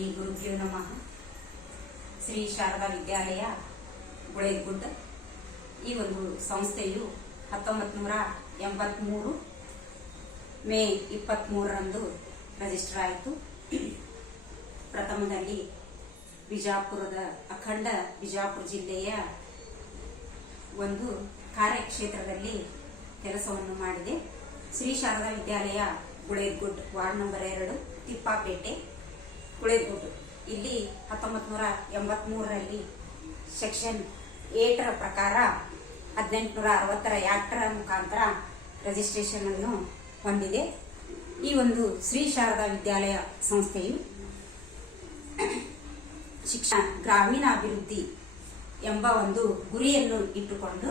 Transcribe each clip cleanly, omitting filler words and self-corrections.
ಶ್ರೀ ಗುರುಭ್ಯೋ ನಮಃ. ಶ್ರೀ ಶಾರದಾ ವಿದ್ಯಾಲಯ ಗುಳೇದಗುಡ್ಡ. ಈ ಒಂದು ಸಂಸ್ಥೆಯು 1983 ಮೇ 23ರಂದು ರಿಜಿಸ್ಟರ್ ಆಯಿತು. ಪ್ರಥಮದಲ್ಲಿ ಬಿಜಾಪುರದ ಅಖಂಡ ಬಿಜಾಪುರ ಜಿಲ್ಲೆಯ ಒಂದು ಕಾರ್ಯಕ್ಷೇತ್ರದಲ್ಲಿ ಕೆಲಸವನ್ನು ಮಾಡಿದೆ. ಶ್ರೀ ಶಾರದಾ ವಿದ್ಯಾಲಯ ಗುಳೇದಗುಡ್ಡ, ವಾರ್ಡ್ ನಂಬರ್ 2, ತಿಪ್ಪಾಪೇಟೆ, ಗುಳೇದಗುಡ್ಡ. ಇಲ್ಲಿ 1983ರಲ್ಲಿ ಸೆಕ್ಷನ್ 8ರ ಪ್ರಕಾರ 1860ರ ಆಕ್ಟರ ಮುಖಾಂತರ ರಿಜಿಸ್ಟ್ರೇಷನ್ ಅನ್ನು ಹೊಂದಿದೆ. ಈ ಒಂದು ಶ್ರೀ ಶಾರದಾ ವಿದ್ಯಾಲಯ ಸಂಸ್ಥೆಯು ಶಿಕ್ಷಣ ಗ್ರಾಮೀಣಾಭಿವೃದ್ಧಿ ಎಂಬ ಒಂದು ಗುರಿಯನ್ನು ಇಟ್ಟುಕೊಂಡು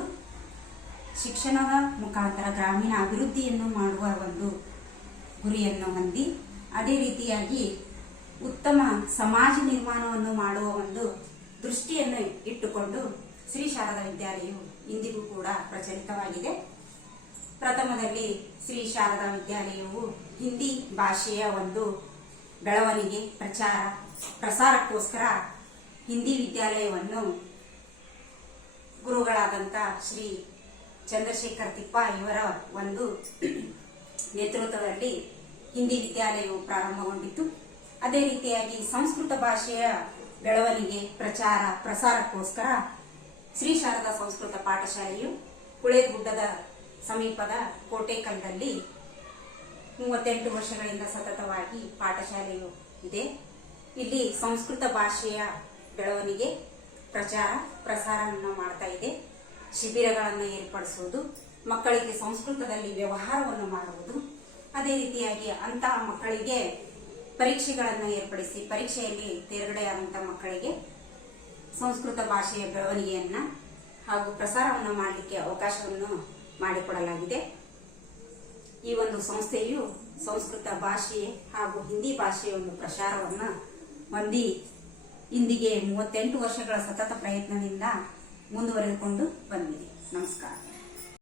ಶಿಕ್ಷಣದ ಮುಖಾಂತರ ಗ್ರಾಮೀಣ ಅಭಿವೃದ್ಧಿಯನ್ನು ಮಾಡುವ ಒಂದು ಗುರಿಯನ್ನು ಹೊಂದಿ, ಅದೇ ರೀತಿಯಾಗಿ ಉತ್ತಮ ಸಮಾಜ ನಿರ್ಮಾಣವನ್ನು ಮಾಡುವ ಒಂದು ದೃಷ್ಟಿಯನ್ನು ಇಟ್ಟುಕೊಂಡು ಶ್ರೀ ಶಾರದಾ ವಿದ್ಯಾಲಯವು ಇಂದಿಗೂ ಕೂಡ ಪ್ರಚಲಿತವಾಗಿದೆ. ಪ್ರಥಮದಲ್ಲಿ ಶ್ರೀ ಶಾರದಾ ವಿದ್ಯಾಲಯವು ಹಿಂದಿ ಭಾಷೆಯ ಒಂದು ಬೆಳವಣಿಗೆ, ಪ್ರಸಾರಕ್ಕೋಸ್ಕರ ಹಿಂದಿ ವಿದ್ಯಾಲಯವನ್ನು ಗುರುಗಳಾದಂಥ ಶ್ರೀ ಚಂದ್ರಶೇಖರ್ ತಿಪ್ಪ ಇವರ ಒಂದು ನೇತೃತ್ವದಲ್ಲಿ ಹಿಂದಿ ವಿದ್ಯಾಲಯವು ಪ್ರಾರಂಭಗೊಂಡಿತು. ಅದೇ ರೀತಿಯಾಗಿ ಸಂಸ್ಕೃತ ಭಾಷೆಯ ಬೆಳವಣಿಗೆ, ಪ್ರಸಾರಕ್ಕೋಸ್ಕರ ಶ್ರೀ ಶಾರದಾ ಸಂಸ್ಕೃತ ಪಾಠಶಾಲೆಯು ಗುಳೇದಗುಡ್ಡದ ಸಮೀಪದ ಕೋಟೆಕಲ್ದಲ್ಲಿ 38 ವರ್ಷಗಳಿಂದ ಸತತವಾಗಿ ಪಾಠಶಾಲೆಯು ಇದೆ. ಇಲ್ಲಿ ಸಂಸ್ಕೃತ ಭಾಷೆಯ ಬೆಳವಣಿಗೆ, ಪ್ರಸಾರವನ್ನು ಮಾಡ್ತಾ ಇದೆ. ಶಿಬಿರಗಳನ್ನು ಏರ್ಪಡಿಸುವುದು, ಮಕ್ಕಳಿಗೆ ಸಂಸ್ಕೃತದಲ್ಲಿ ವ್ಯವಹಾರವನ್ನು ಮಾಡುವುದು, ಅದೇ ರೀತಿಯಾಗಿ ಅಂತಹ ಮಕ್ಕಳಿಗೆ ಪರೀಕ್ಷೆಗಳನ್ನು ಏರ್ಪಡಿಸಿ ಪರೀಕ್ಷೆಯಲ್ಲಿ ತೇರ್ಗಡೆಯಾದಂತಹ ಮಕ್ಕಳಿಗೆ ಸಂಸ್ಕೃತ ಭಾಷೆಯ ಬೆಳವಣಿಗೆಯನ್ನ ಹಾಗೂ ಪ್ರಸಾರವನ್ನು ಮಾಡಲಿಕ್ಕೆ ಅವಕಾಶವನ್ನು ಮಾಡಿಕೊಡಲಾಗಿದೆ. ಈ ಒಂದು ಸಂಸ್ಥೆಯು ಸಂಸ್ಕೃತ ಭಾಷೆ ಹಾಗೂ ಹಿಂದಿ ಭಾಷೆಯ ಒಂದು ಪ್ರಸಾರವನ್ನು ಹೊಂದಿ ಇಂದಿಗೆ 38 ವರ್ಷಗಳ ಸತತ ಪ್ರಯತ್ನದಿಂದ ಮುಂದುವರೆದುಕೊಂಡು ಬಂದಿದೆ. ನಮಸ್ಕಾರ.